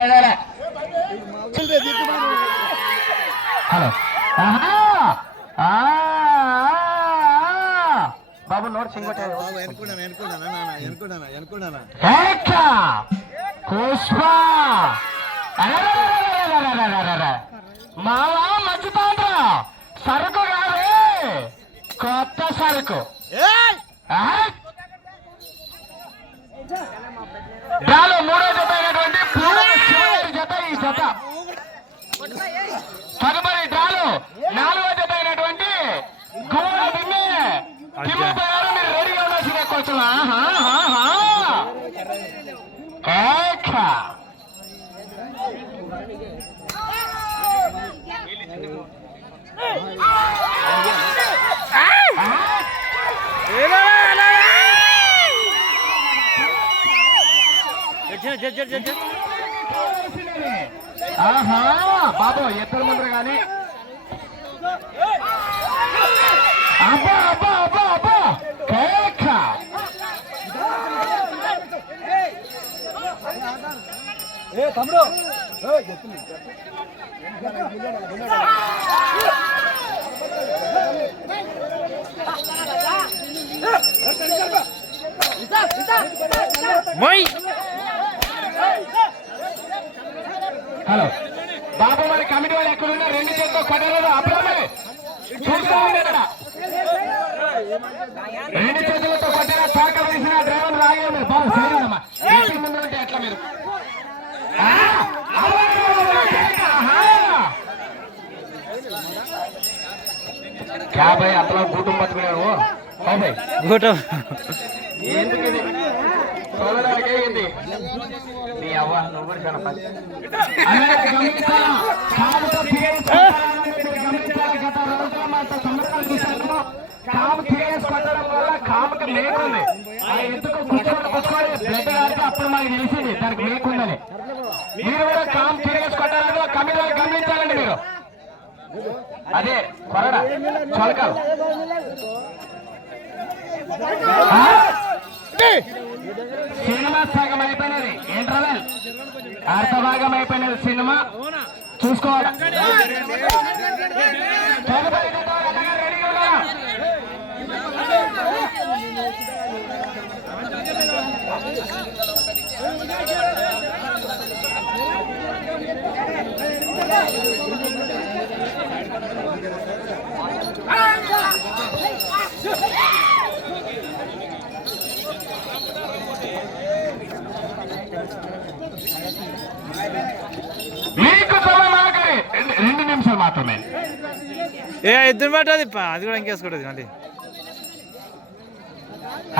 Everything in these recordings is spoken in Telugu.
హలో బాబు నోట్ సింగోట పుష్ప మావా మర్చిపోండ్రా సరుకు కాదు కొత్త సరుకు దాలో మూడో జత అయినటువంటి జత ఈ జత తదుపరి డ్రాలో నాలుగో జత అయినటువంటి గోడ బిన్నే మీరు రెడీగా ఉండాల్సిన కొంచెం ఆహా బాబు ఎత్తర ముందర గాని అబ్బా అబ్బా అబ్బా అబ్బా కేక తమ్ముడు హలో బాబు మరి కమిటీ వాళ్ళు ఎక్కడున్నా రెండు చేతితో కొట్టలేదు అప్పుడే చూసుకోండి ఇక్కడ రెండు చేతులతో కొట్టిన చాక వేసిన డ్రైవర్ రాగలేదు బాబు సరేనమ్మా ముందు ఉంటే ఎట్లా మీరు క్యాబ్ అతను కూటం పట్టుకున్నాడు ఎందుకు ఇది చూడడానికి ఏంది నీ అవ్వ నువ్వు కూడా కనపడి కాము టీఎస్ పట్టడం వల్ల కాముకి మేకుంది ఆ ఎందుకు కూర్చోని బ్లడ్ ఆడితే అప్పుడు మాకు తెలిసింది దానికి మేకుందని మీరు కూడా కాము టీఎస్ కొట్టాలని కమిటీ గమనించాలండి మీరు అదే కొరడా చొలకాలు సినిమా సగం అయిపోయినది ఇంటర్వెల్ అర్ధ భాగం అయిపోయినది సినిమా చూసుకోవాలి మీకు సమయం ఆఖరి 2 నిమిషాలు మాత్రమే ఇద్దరు మాట అది కూడా ఇంకేసుకుంటుంది మళ్ళీ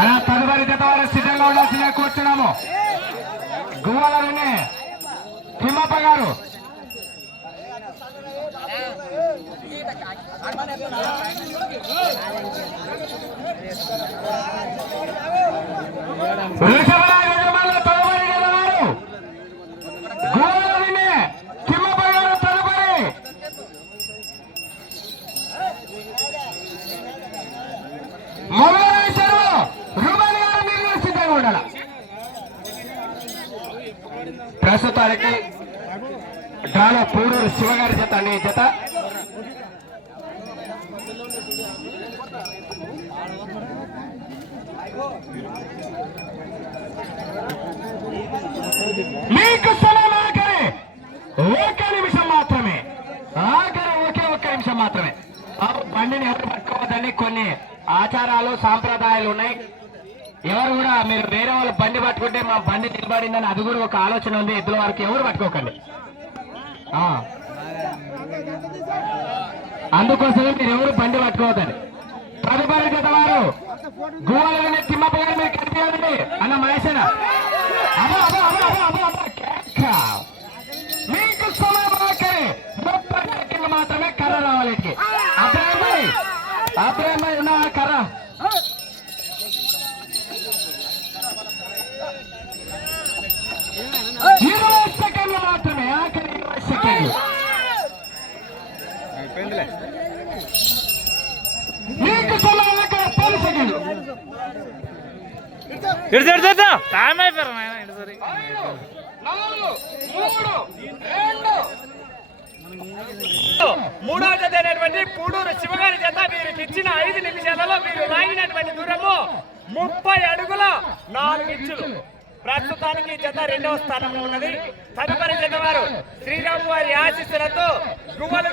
అలా తదుపరి జత వారు సిద్ధంగా ఉండాల్సిందే కూర్చున్నాము గువ్వాలని తిమ్మప్ప గారు ప్రస్తుతానికి డ్రాలో పూడూరు శివగారి జత అనే జత మీకు సమయం ఆఖరి 1 నిమిషం మాత్రమే ఆఖరి ఒక్క నిమిషం మాత్రమే బండిని ఎవరు పట్టుకోవద్దని కొన్ని ఆచారాలు సాంప్రదాయాలు ఉన్నాయి ఎవరు కూడా మీరు వేరే వాళ్ళు బండి పట్టుకుంటే మా బండి నిలబడిందని అది కూడా ఒక ఆలోచన ఉంది ఎద్దుల వారికి ఎవరు పట్టుకోకండి అందుకోసమే మీరు ఎవరు బండి పట్టుకోవద్దని తదుపరి జత వారు గోవాలనే తిమ్మప్ప గారు మీరు కనిపించండి అన్న మహేశన మీకు సమయం ఆఖరి 30 సెకండ్లు మాత్రమే కర్ర రావాలి అబ్రాహ్మణ్ ఉన్న కర్ర 20 సెకండ్లు మాత్రమే ఆఖరి 20 సెకండ్లు మీకు సమయం ఆఖరి 10 సెకండ్లు టైం అయిపోయారు మూడవ జత అయినటువంటి పూడూరు శివగారి జత వీరికి ఇచ్చిన 5 నిమిషాలలో వీరు లాగినటువంటి దూరము 30 అడుగుల 4 ఇంచులు. ప్రస్తుతానికి జత 2వ స్థానంలో ఉన్నది. తదుపరి జత వారు శ్రీరాము వారి ఆశీస్సులతో గువ్వల